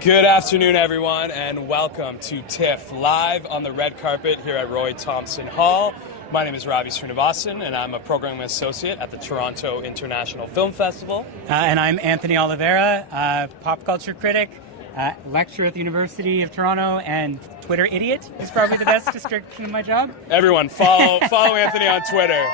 Good afternoon, everyone, and welcome to TIFF, live on the red carpet here at Roy Thompson Hall. My name is Ravi Srinivasan, and I'm a programming associate at the Toronto International Film Festival. And I'm Anthony Oliveira, pop culture critic, lecturer at the University of Toronto, and Twitter idiot is probably the best description of my job. Everyone, follow Anthony on Twitter.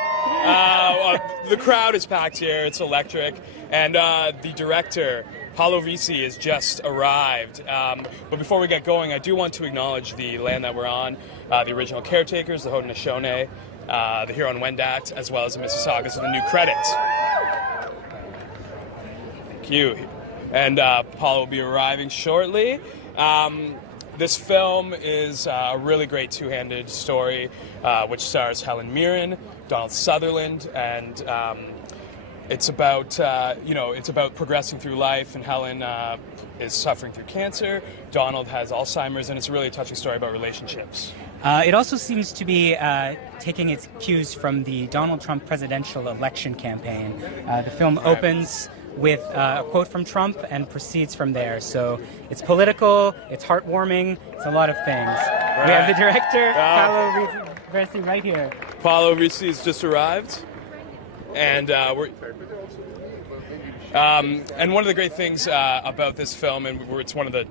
The crowd is packed here. It's electric. And the director, Paolo Virzì, has just arrived. But before we get going, I do want to acknowledge the land that we're on, the original caretakers, the Haudenosaunee, the Huron-Wendat, as well as the Mississaugas and the new credits. Thank you. And Paolo will be arriving shortly. This film is a really great two-handed story, which stars Helen Mirren, Donald Sutherland, and it's about progressing through life. And Helen is suffering through cancer. Donald has Alzheimer's, and it's a really touching story about relationships. It also seems to be taking its cues from the Donald Trump presidential election campaign. The film opens with a quote from Trump and proceeds from there. So it's political, it's heartwarming, it's a lot of things. Right. We have the director, Paolo Virzì, right here. Paolo Virzì has just arrived, and and one of the great things about this film, and it's one of the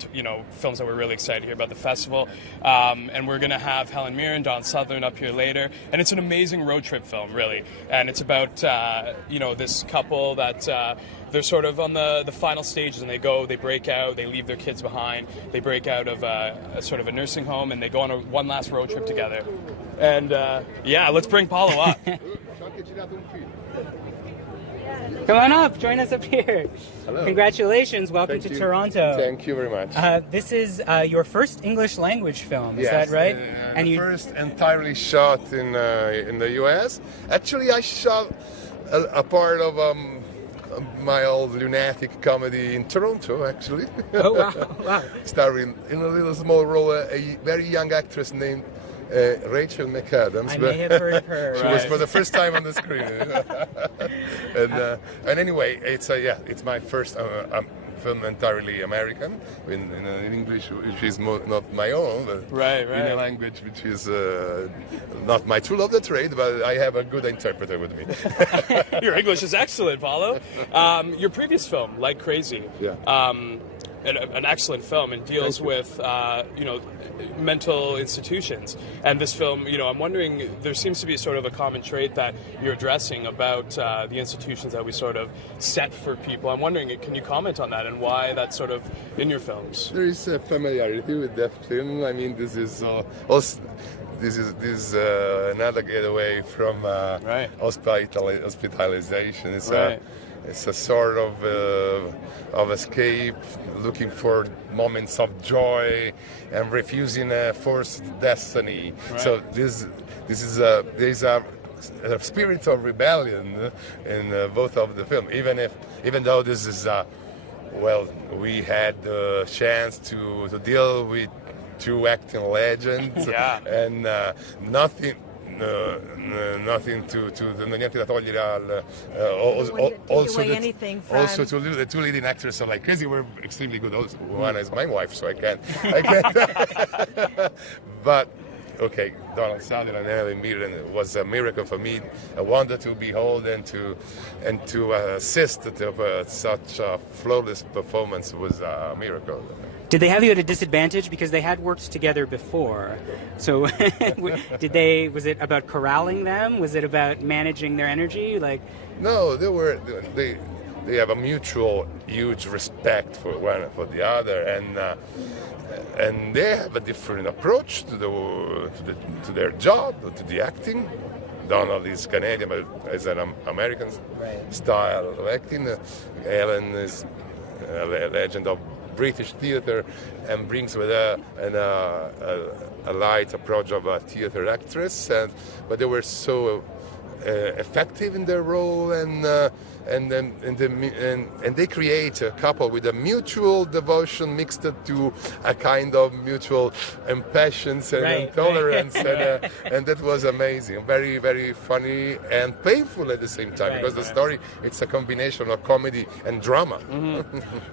films that we're really excited to hear about the festival, and we're going to have Helen Mirren, Donald Sutherland up here later, and it's an amazing road trip film, really, and it's about this couple that they're sort of on the final stages, and they break out, they leave their kids behind, they break out of a sort of a nursing home, and they go on one last road trip together, and let's bring Paolo up. Come on up, join us up here. Hello. Congratulations, welcome to Toronto. Thank you very much. This is your first English language film, is yes, that right? And you first entirely shot in the US. Actually, I shot a part of my old lunatic comedy in Toronto, actually. Oh, wow. Starring in a little small role, a very young actress named Rachel McAdams. I may have heard of her. She was for the first time on the screen. And anyway, it's my first film entirely American, in English, which is not my own, but in a language which is not my tool of the trade, but I have a good interpreter with me. Your English is excellent, Paolo. Your previous film, Like Crazy, an excellent film, and deals with mental institutions. And this film, I'm wondering, there seems to be sort of a common trait that you're addressing about the institutions that we sort of set for people. I'm wondering, can you comment on that and why that's sort of in your films? There is a familiarity with that film. I mean, this is also. This is another getaway from hospitalization. It's a sort of escape, looking for moments of joy and refusing a forced destiny. Right. So there's a spirit of rebellion in both of the film. Even though this is we had the chance to deal with two acting legends, and nothing niente da togliere al also to the two leading actors of Like Crazy were extremely good. Also, one is my wife, so I can't. But okay, Donald Sutherland and Helen Mirren was a miracle for me, a wonder to behold, and to assist to such a flawless performance was a miracle. Did they have you at a disadvantage because they had worked together before? So, was it about corralling them? Was it about managing their energy? No, they have a mutual huge respect for one for the other, and they have a different approach to their job, to the acting. Donald is Canadian, but is an American style of acting. Helen is a legend of British theatre and brings with her a light approach of a theatre actress, but they were so effective in their role, and they create a couple with a mutual devotion mixed to a kind of mutual impatience and intolerance, and that was amazing. Very, very funny and painful at the same time, because the story, it's a combination of comedy and drama.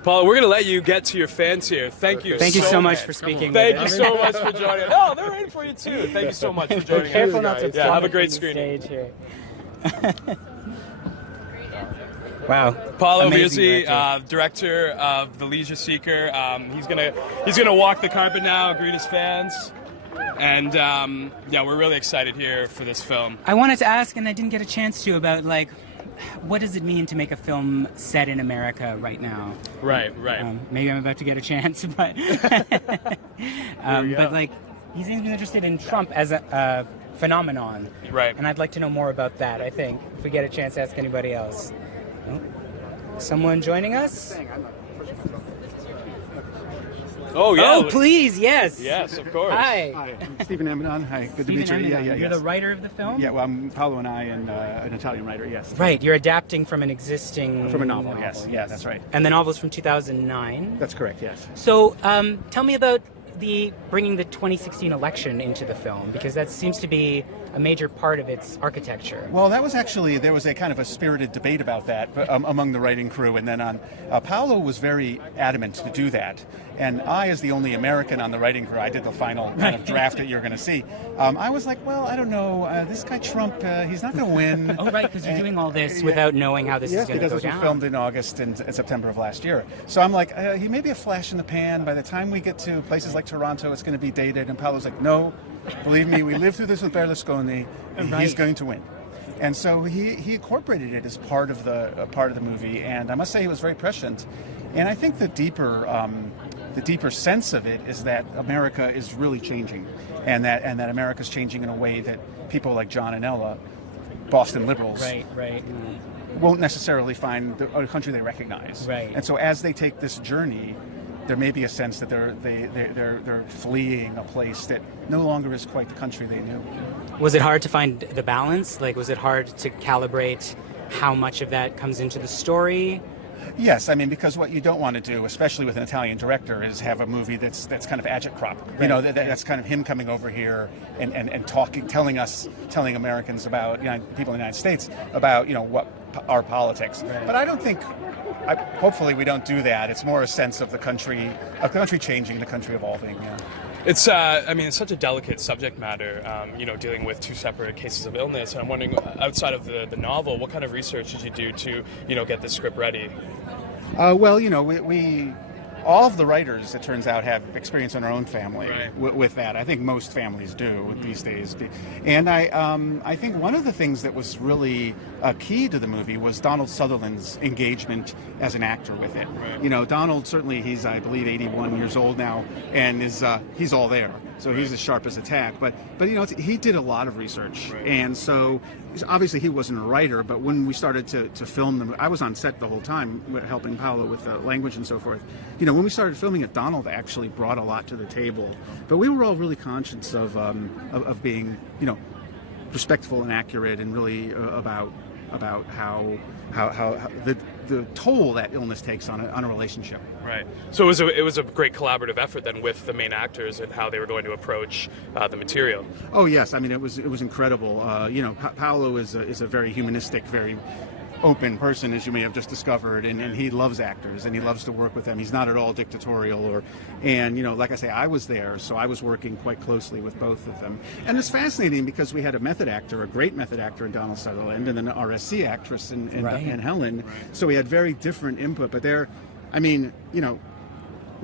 Paul, we're going to let you get to your fans here. Thank you. Thank you so much for speaking. Thank you so much for joining us. Oh, they're waiting for you too. Thank you so much for joining us. Careful not to have a great screening. Here. Wow. Paolo Virzì, director of The Leisure Seeker. He's gonna walk the carpet now, greet his fans, and yeah, we're really excited here for this film. I wanted to ask, and I didn't get a chance to, about like, what does it mean to make a film set in America right now? Right. Maybe I'm about to get a chance, but but like, he seems to be interested in Trump as a phenomenon. Right. And I'd like to know more about that, I think, if we get a chance to ask anybody else. Oh. Someone joining us? Oh, yeah. Oh, please, yes. Yes, of course. Hi. Hi, I'm Stephen Amenon. Hi, good to meet you. Yeah. You're yes. the writer of the film? Yeah, well, I'm Paolo and I, and an Italian writer, yes. Right, you're adapting from an existing... From a novel, yes. Yeah, that's right. And the novel's from 2009? That's correct, yes. So, tell me about bringing the 2016 election into the film, because that seems to be a major part of its architecture. Well, that was actually, there was a kind of a spirited debate about that among the writing crew, and then Paolo was very adamant to do that. And I, as the only American on the writing crew, I did the final kind of draft that you're going to see. I was like, well, I don't know, this guy Trump, he's not going to win. Oh, right, because you're doing all this without knowing how this is going to go down. Yes, because this was filmed in August and September of last year. So I'm like, he may be a flash in the pan. By the time we get to places like Toronto, it's going to be dated. And Paolo's like, no, believe me, we lived through this with Berlusconi, and he's going to win. And so he incorporated it as part of the movie, and I must say he was very prescient. And I think the deeper sense of it is that America is really changing, and that America's changing in a way that people like John and Ella, Boston liberals, won't necessarily find a country they recognize. Right. And so as they take this journey, there may be a sense that they're fleeing a place that no longer is quite the country they knew. Was it hard to find the balance? Like, was it hard to calibrate how much of that comes into the story? Yes, I mean, because what you don't want to do, especially with an Italian director, is have a movie that's kind of agitprop. Right. You know, that's kind of him coming over here and talking, telling Americans about, people in the United States about, what our politics. Right. But I don't think, hopefully we don't do that. It's more a sense of the country changing, the country evolving. Yeah. It's, it's such a delicate subject matter, dealing with two separate cases of illness. And I'm wondering, outside of the novel, what kind of research did you do to, get the script ready? Well, we all of the writers, it turns out, have experience in our own family with that. I think most families do these days. And I think one of the things that was really key to the movie was Donald Sutherland's engagement as an actor with it. Right. Donald, certainly he's, I believe, 81 years old now, and he's all there. So he's as sharp as a tack. But he did a lot of research. Right. And so obviously he wasn't a writer, but when we started to film them, I was on set the whole time helping Paolo with the language and so forth. When we started filming it, Donald actually brought a lot to the table. But we were all really conscious of being, respectful and accurate, and really about how the toll that illness takes on a relationship. Right. So it was a great collaborative effort then with the main actors and how they were going to approach the material. Oh yes, I mean it was incredible. Paolo is a very humanistic, very open person, as you may have just discovered, and he loves actors and he loves to work with them. He's not at all dictatorial, like I say, I was there, so I was working quite closely with both of them. And it's fascinating because we had a great method actor in Donald Sutherland, and then an RSC actress in Helen. Right. So we had very different input, but when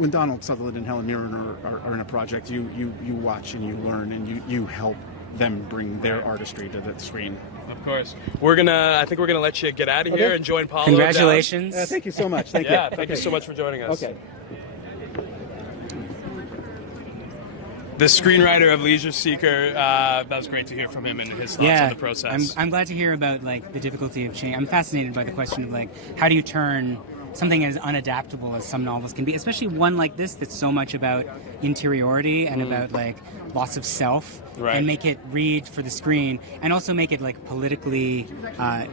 Donald Sutherland and Helen Mirren are in a project, you watch and you learn and you help them bring their artistry to the screen. Of course. I think we're gonna let you get out of here and join Paolo. Congratulations. Thank you so much. Thank you. Thank you so much for joining us. Okay. The screenwriter of Leisure Seeker, that was great to hear from him and his thoughts on the process. I'm glad to hear about the difficulty of change. I'm fascinated by the question of how do you turn something as unadaptable as some novels can be, especially one like this that's so much about interiority and about like loss of self, and make it read for the screen, and also make it like politically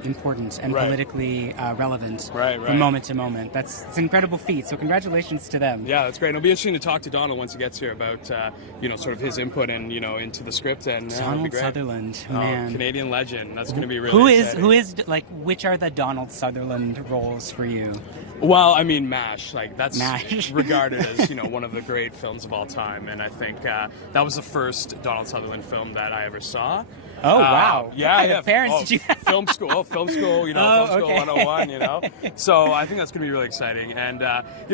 important and politically relevant from moment to moment. It's an incredible feat. So congratulations to them. Yeah, that's great. It'll be interesting to talk to Donald once he gets here about sort of his input and into the script. And Donald Sutherland, man, Canadian legend. That's going to be really exciting. Who is like which are the Donald Sutherland roles for you? Well, I mean, MASH, like that's MASH. regarded as one of the great films of all time, and I think that was the first Donald Sutherland film that I ever saw. Oh wow! Yeah, what kind of parents did you have? Film school, film school 101. So I think that's going to be really exciting, and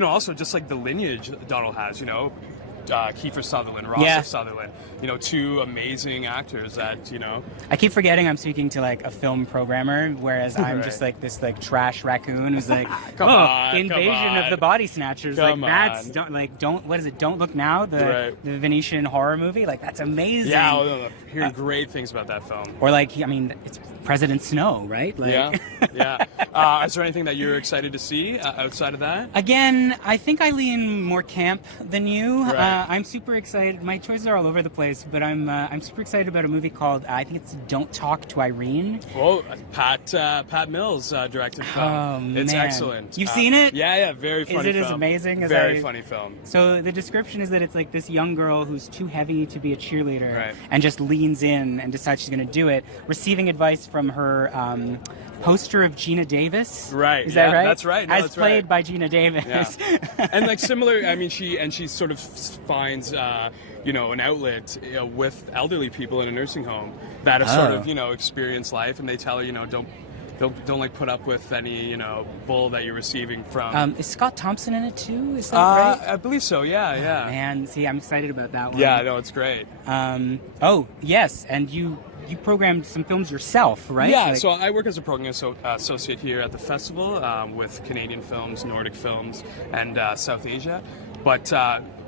also just like the lineage Donald has, Kiefer Sutherland, Ross Sutherland, two amazing actors that, I keep forgetting I'm speaking to like a film programmer, whereas I'm just like this like trash raccoon who's like, Invasion of the Body Snatchers. Don't Look Now, the Venetian horror movie. Like, that's amazing. Yeah, I'm hearing great things about that film. Or like, it's President Snow, right? Like, yeah. Is there anything that you're excited to see outside of that? Again, I think I lean more camp than you. Right. I'm super excited. My choices are all over the place, but I'm super excited about a movie called I think it's Don't Talk to Irene. Oh, Pat Mills directed film. It's excellent. You've seen it? Yeah, very funny film. Is it as amazing as Very funny film. So the description is that it's like this young girl who's too heavy to be a cheerleader and just leans in and decides she's going to do it, receiving advice from her poster of Gina Davis. Right. Is that right? That's right. No, As played by Gina Davis. Yeah. And like similar, I mean, she sort of finds an outlet with elderly people in a nursing home that have sort of experienced life, and they tell her don't like put up with any bull that you're receiving from. Is Scott Thompson in it too? Is that right? I believe so. Yeah. Oh, man, see, I'm excited about that one. Yeah, no, it's great. Oh yes, and you programmed some films yourself, right? Yeah, so I work as a program associate here at the festival with Canadian films, Nordic films, and South Asia. But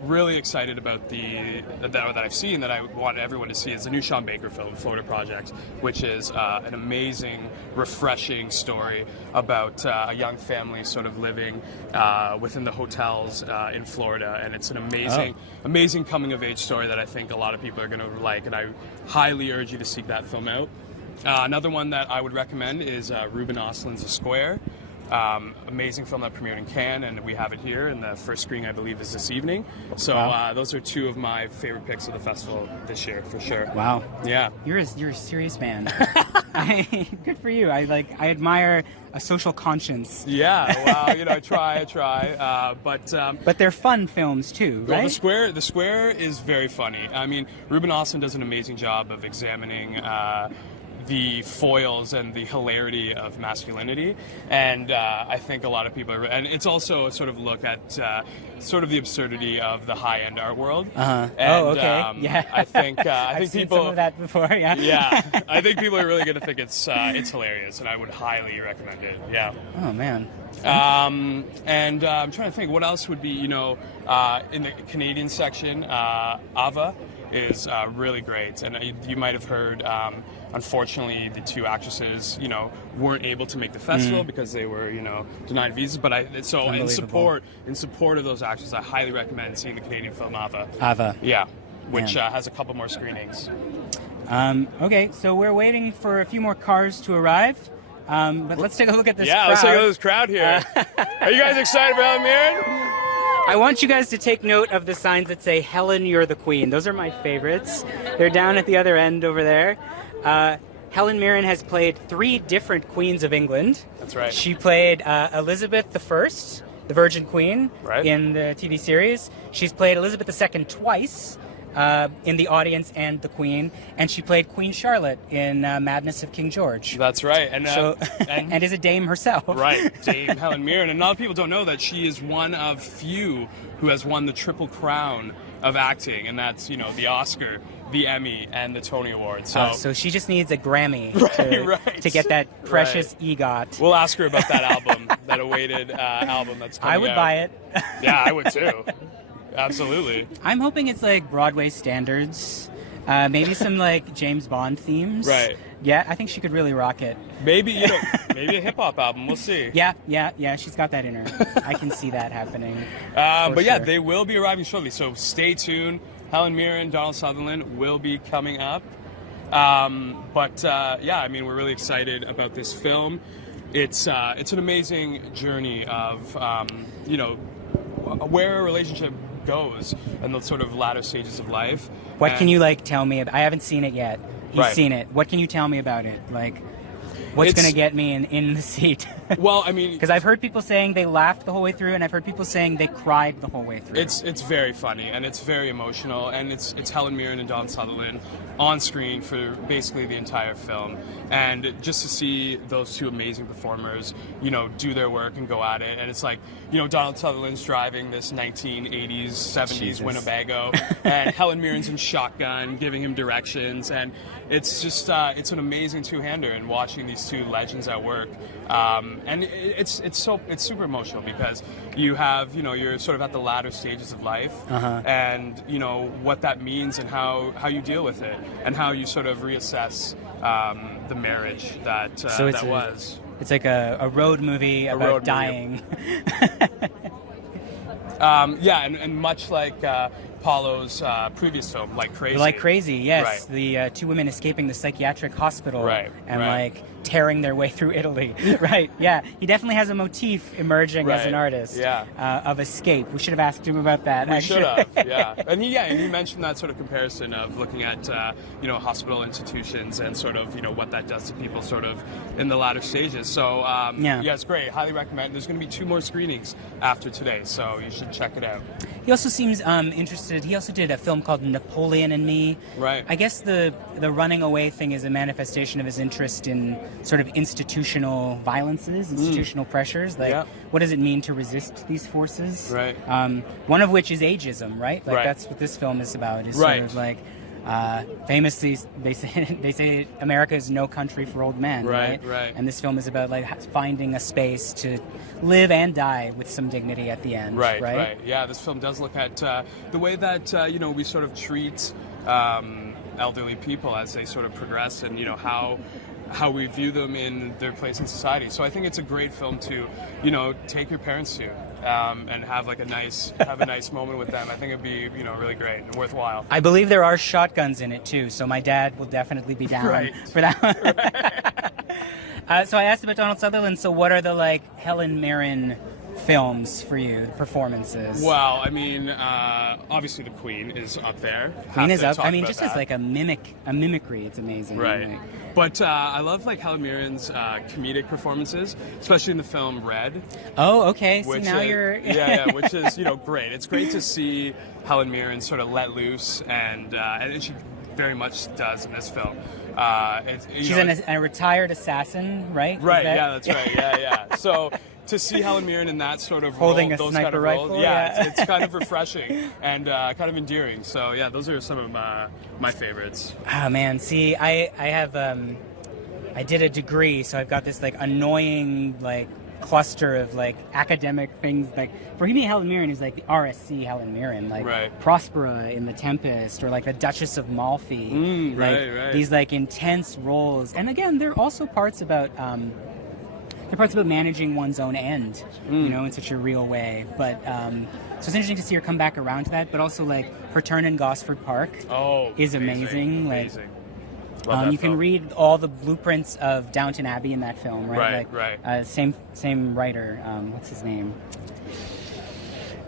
really excited about that I've seen that I want everyone to see is the new Sean Baker film, Florida Project, which is an amazing, refreshing story about a young family sort of living within the hotels in Florida, and it's an amazing coming-of-age story that I think a lot of people are going to like, and I highly urge you to seek that film out. Another one that I would recommend is Ruben Östlund's A Square. Amazing film that premiered in Cannes, and we have it here, and the first screening, I believe, is this evening. So those are two of my favorite picks of the festival this year, for sure. Wow. Yeah. You're a serious man. Good for you. I admire a social conscience. Yeah, well, I try. But they're fun films too, right? Well, the Square is very funny. I mean, Ruben Östlund does an amazing job of examining the foils and the hilarity of masculinity, and I think a lot of people and it's also a sort of look at sort of the absurdity of the high-end art world. And, yeah. I think I've seen people some of that before. Yeah. Yeah, I think people are really going to think it's hilarious, and I would highly recommend it. Yeah. Oh man. And I'm trying to think what else would be in the Canadian section. Ava is really great, and you might have heard. Unfortunately, the two actresses, weren't able to make the festival because they were, denied visas. But in support of those actors, I highly recommend seeing the Canadian film Ava. Ava. Yeah, which has a couple more screenings. Okay, so we're waiting for a few more cars to arrive. But let's take a look at this crowd. Let's take a look at this crowd here. Are you guys excited for Helen Mirren? I want you guys to take note of the signs that say, Helen, you're the queen. Those are my favorites. They're down at the other end over there. Helen Mirren has played 3 different queens of England. That's right. She played Elizabeth I, the Virgin Queen, in the TV series. She's played Elizabeth II twice in The Audience and The Queen, and she played Queen Charlotte in Madness of King George. That's right. And and is a dame herself. Right, Dame Helen Mirren. And a lot of people don't know that she is one of few who has won the Triple Crown of acting, and that's, the Oscar, the Emmy, and the Tony Award. So she just needs a Grammy to get that precious EGOT. We'll ask her about that album, that awaited album that's coming out. I would buy it. Yeah, I would too. Absolutely. I'm hoping it's like Broadway standards, maybe some like James Bond themes. Right. Yeah, I think she could really rock it. Maybe maybe a hip hop album. We'll see. Yeah. She's got that in her. I can see that happening. But yeah, sure. they will be arriving shortly. So stay tuned. Helen Mirren, Donald Sutherland will be coming up. Yeah, I mean, we're really excited about this film. It's an amazing journey of where a relationship goes in the sort of latter stages of life. What can you tell me? I haven't seen it yet. He's Right. seen it. What can you tell me about it? What's going to get me in the seat? Well, I mean, Because I've heard people saying they laughed the whole way through, and I've heard people saying they cried the whole way through. it's very funny and it's very emotional, and it's Helen Mirren and Don Sutherland on screen for basically the entire film, and just to see those two amazing performers, do their work and go at it, and it's like, Donald Sutherland's driving this 1980s, 70s Jesus. Winnebago, and Helen Mirren's in shotgun giving him directions, and it's just it's an amazing two-hander, and watching these two legends at work. And it's super emotional because you have, you're sort of at the latter stages of life, and what that means and how you deal with it and how you sort of reassess the marriage that was. It's like a road movie about road movie. dying. And much like Paolo's previous film, Like Crazy. Like Crazy, yes. Right. The two women escaping the psychiatric hospital Right, and right. tearing their way through Italy. Right, yeah. He definitely has a motif emerging as an Right, artist yeah. of escape. We should have asked him about that. We should actually. have, yeah. And he mentioned that sort of comparison of looking at hospital institutions and sort of what that does to people sort of in the latter stages. So yeah, it's great. Highly recommend. There's going to be 2 more screenings after today, so you should check it out. He also seems interested. He also did a film called Napoleon and Me. Right. I guess the running away thing is a manifestation of his interest in sort of institutional violences, institutional pressures. What does it mean to resist these forces? Right. One of which is ageism, right? Right. That's what this film is about. Is Right. sort of famously, they say America is no country for old men, Right, right. And this film is about finding a space to live and die with some dignity at the end, Right. Yeah, this film does look at the way that we sort of treat elderly people as they sort of progress, and how we view them in their place in society. So I think it's a great film to take your parents to. And have a nice moment with them. I think it'd be really great and worthwhile. I believe there are shotguns in it too, so my dad will definitely be down for that one. So I asked about Donald Sutherland. So what are the Helen Mirren films for you, performances? Well, I mean, obviously the Queen is up there. Queen is up. I mean, just that. as a mimicry, it's amazing. Right. But I love Helen Mirren's comedic performances, especially in the film Red. Oh, okay. So Which now is, you're which is great. It's great to see Helen Mirren sort of let loose, and she very much does in this film. She's a retired assassin, right? Right. Yeah, that's right. Yeah. So to see Helen Mirren in that sort of holding role, a those sniper kind of rifle, roles, it's kind of refreshing and kind of endearing. So yeah, those are some of my favorites. Oh man, see, I have I did a degree, so I've got this annoying cluster of academic things. For me, Helen Mirren is the RSC Helen Mirren, Right. Prospera in The Tempest, or the Duchess of Malfi. Right. These intense roles, and again, they're also parts about. They're parts about managing one's own end, in such a real way. But so it's interesting to see her come back around to that. But also, her turn in Gosford Park is amazing. Amazing. You can read all the blueprints of Downton Abbey in that film, right? Right. Same writer. What's his name?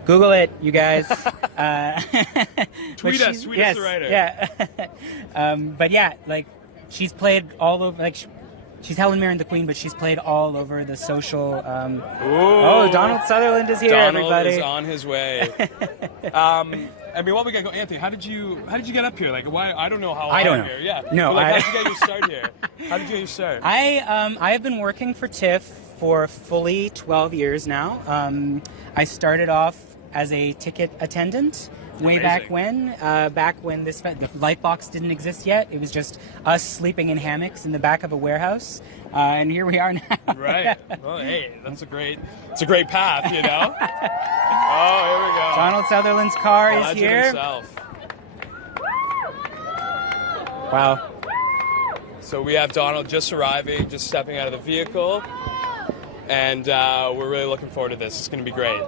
Google it, you guys. Tweet us the writer. Yeah. But yeah, she's played all over. She's Helen Mirren, the Queen, but she's played all over the social. Donald Sutherland is here, Donald everybody. is on his way. I mean, while we got go, Anthony, how did you get up here? Why? I don't know how. I don't know. Here. Yeah. No. But, how did you get your start here? How did you get your start? I have been working for TIFF for fully 12 years now. I started off as a ticket attendant. Way back when the Lightbox didn't exist yet. It was just us sleeping in hammocks in the back of a warehouse, and here we are now. Right. Well, hey, it's a great path, Oh, here we go. Donald Sutherland's car is Legend here. himself. Wow. So we have Donald just arriving, just stepping out of the vehicle, and we're really looking forward to this. It's going to be great.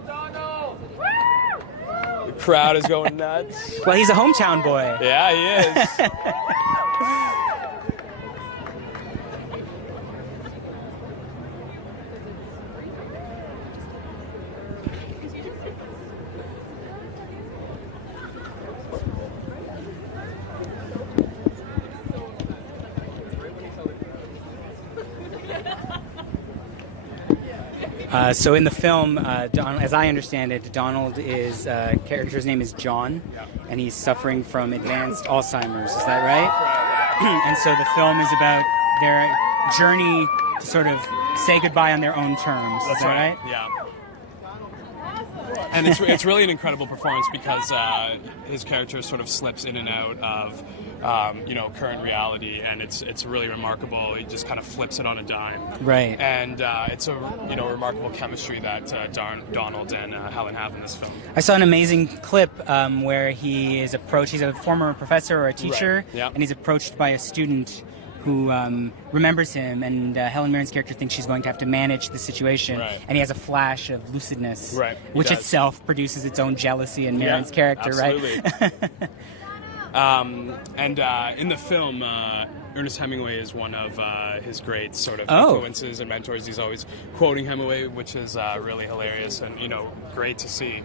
The crowd is going nuts. Well, he's a hometown boy. Yeah, he is. So in the film, Donald, as I understand it, Donald is character's name is John, and he's suffering from advanced Alzheimer's. Is that right? And so the film is about their journey to sort of say goodbye on their own terms. That's is that right? Yeah. And it's really an incredible performance because his character sort of slips in and out of current reality, and it's really remarkable. He just kind of flips it on a dime. Right. And it's a remarkable chemistry that Donald and Helen have in this film. I saw an amazing clip where he's a former professor or a teacher, Right. Yeah. and he's approached by a student who remembers him, and Helen Mirren's character thinks she's going to have to manage the situation, Right. and he has a flash of lucidness, Right, he which does. itself produces its own jealousy in Mirren's character, absolutely. right? And in the film, Ernest Hemingway is one of his great sort of Oh. influences and mentors. He's always quoting Hemingway, which is really hilarious and great to see.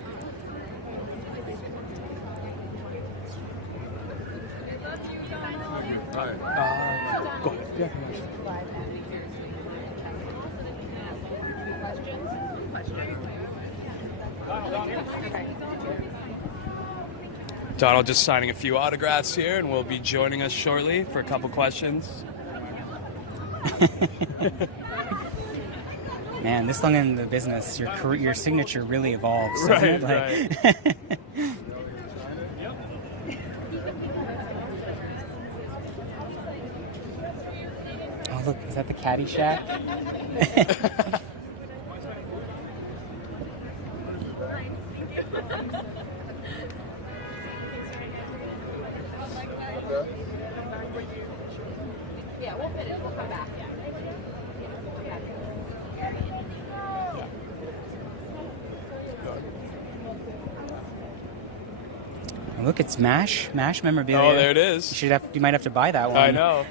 Hi. Go ahead. Yeah. Donald just signing a few autographs here, and will be joining us shortly for a couple questions. Man, this long in the business, your signature really evolves, doesn't Right, it? Like, oh, look, is that the Caddyshack? Yeah, we'll finish. We'll come back. Yeah. Oh, look, it's MASH memorabilia. Oh, there it is. You might have to buy that one. I know.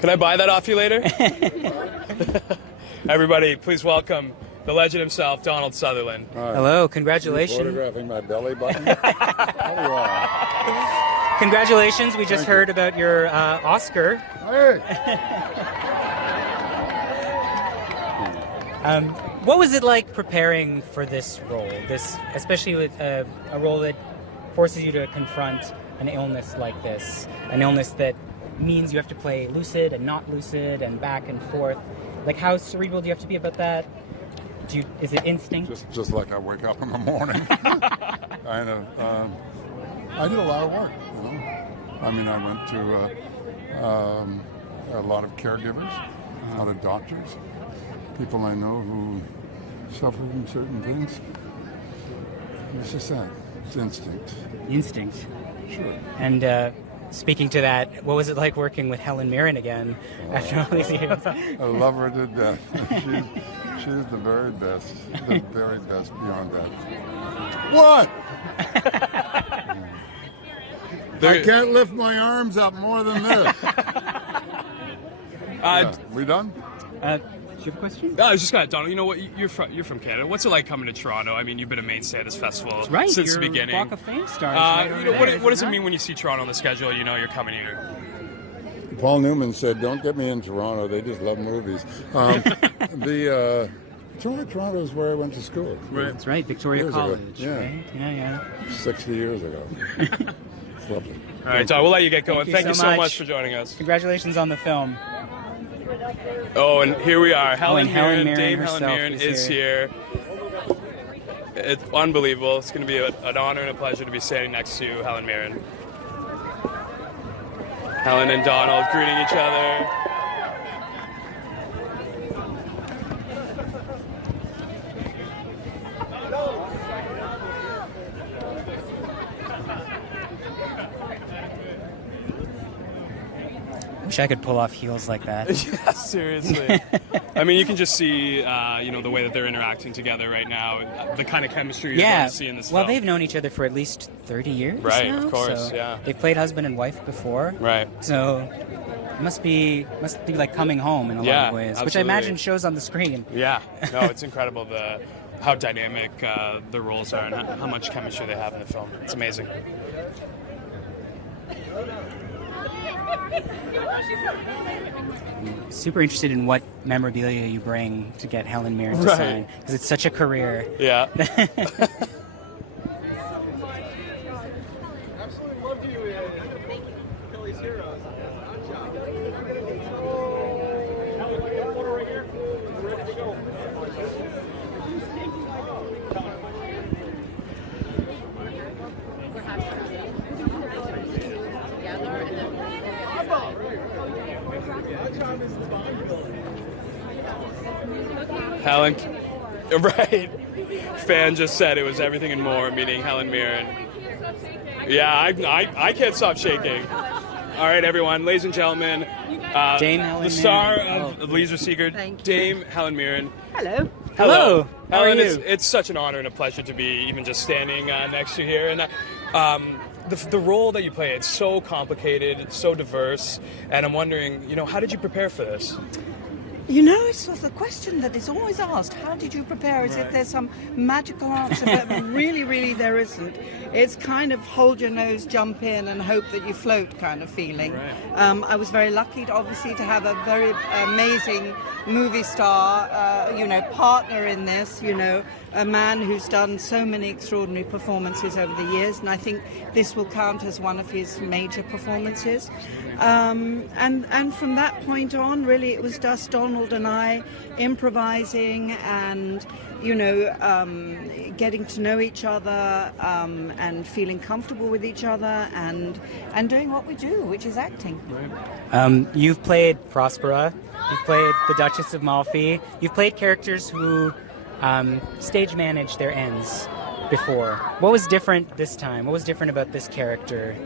Can I buy that off you later? Everybody, please welcome the legend himself, Donald Sutherland. Hello, congratulations. Photographing my belly button? How do you are? Congratulations, we just heard about your Oscar. Hey! What was it like preparing for this role? Especially with a role that forces you to confront an illness like this, an illness that means you have to play lucid and not lucid and back and forth. Like, how cerebral do you have to be about that? Is it instinct? Just like I wake up in the morning. Kind of. I did a lot of work, you know. I mean, I went to a lot of caregivers, a lot of doctors, people I know who suffer from certain things. It's just that. It's instinct. Instinct. Sure. And speaking to that, what was it like working with Helen Mirren again after all these years? I love her to death. She's the very best beyond that. What? I can't lift my arms up more than this. We done? Do you have a question? No, I was just gonna, Donald. You know what? You're from Canada. What's it like coming to Toronto? I mean, you've been a mainstay at this festival Right, since your the beginning. Walk of Fame stars. Right over there, what isn't does it that? mean when you see Toronto on the schedule? You know you're coming here. Paul Newman said, "Don't get me in Toronto. They just love movies." Toronto is where I went to school. That's right, Victoria Years ago, College. yeah. Right? Yeah. 60 years ago. It's lovely. All right, Don, we'll let you get going. Thank you so so much. much for joining us. Congratulations on the film. Oh, and here we are. Helen and Helen Mirren, Mirren Dame Helen herself Mirren is is here. It's unbelievable. It's going to be an honor and a pleasure to be standing next to Helen Mirren. Helen and Donald greeting each other. wish I could pull off heels like that. Yeah, seriously. I mean, you can just see, the way that they're interacting together right now, the kind of chemistry you're going to see in this well, film. they've known each other for at least 30 years Right, now, of course, so yeah. They've played husband and wife before. Right. So it must be like coming home in a lot of ways, which I absolutely. imagine shows on the screen. Yeah, no, it's incredible how dynamic the roles are and how much chemistry they have in the film. It's amazing. Super interested in what memorabilia you bring to get Helen Mirren to sign, because it's such a career. Yeah. Helen, right? Fan just said it was everything and more, meaning Helen Mirren. Yeah, I can't stop shaking. All right, everyone, ladies and gentlemen, Dame Helen the star Mirren. of Leisure Seeker, Dame Helen Mirren. Hello. Hello. How are Helen, you? it's such an honor and a pleasure to be even just standing next to you here. And the role that you play, it's so complicated, it's so diverse, and I'm wondering, how did you prepare for this? You know, it's sort of the question that is always asked, how did you prepare, as if there's some magical answer, but really there isn't. It's kind of hold your nose, jump in, and hope that you float kind of feeling. Right. I was very lucky, obviously, to have a very amazing movie star, partner in this, a man who's done so many extraordinary performances over the years, and I think this will count as one of his major performances. And from that point on, really, it was just Donald and I improvising and, getting to know each other and feeling comfortable with each other and doing what we do, which is acting. You've played Prospera, you've played the Duchess of Malfi, you've played characters who stage manage their ends before. What was different this time? What was different about this character?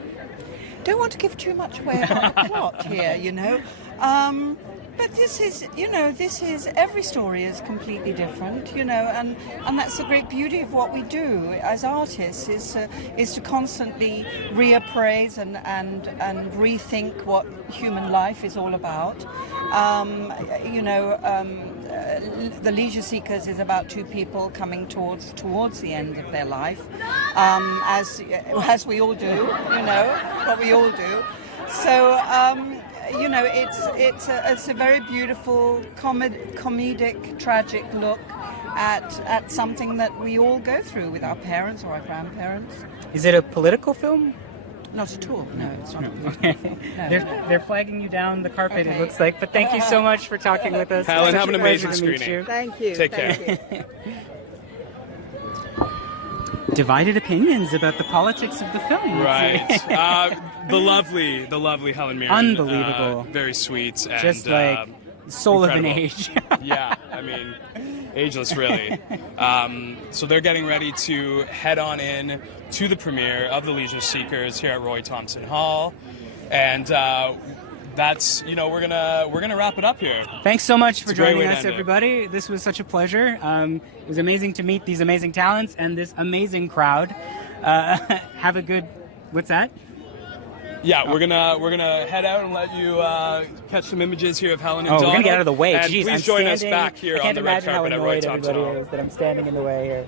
Don't want to give too much away about the plot here, but this is every story is completely different, and that's the great beauty of what we do as artists is to constantly reappraise and rethink what human life is all about. The Leisure Seekers is about two people coming towards the end of their life, as we all do, what we all do. So, it's a very beautiful, comedic, tragic look at something that we all go through with our parents or our grandparents. Is it a political film? Not at all. No, it's not a political film. No. They're flagging you down the carpet, Okay. it looks like. But thank you so much for talking with us. Helen, It's have such an a pleasure amazing to meet screening. you. Thank you. Take Thank care. you. Divided opinions about the politics of the film. Right. The lovely Helen Mirren. Unbelievable. Very sweet. And, Just like soul incredible. of an age. Yeah, I mean, ageless, really. So they're getting ready to head on in to the premiere of The Leisure Seekers here at Roy Thompson Hall, and that's we're gonna wrap it up here. Thanks so much for It's a great joining way to us, end it. everybody. This was such a pleasure. It was amazing to meet these amazing talents and this amazing crowd. Have a good. What's that? Yeah, we're gonna head out and let you catch some images here of Helen and Oh, we're Donald. gonna get out of the way. And Jeez, please I'm join us standing- back here I on can't the red imagine how carpet at Roy annoyed Thompson everybody Hall. is that I'm standing in the way here.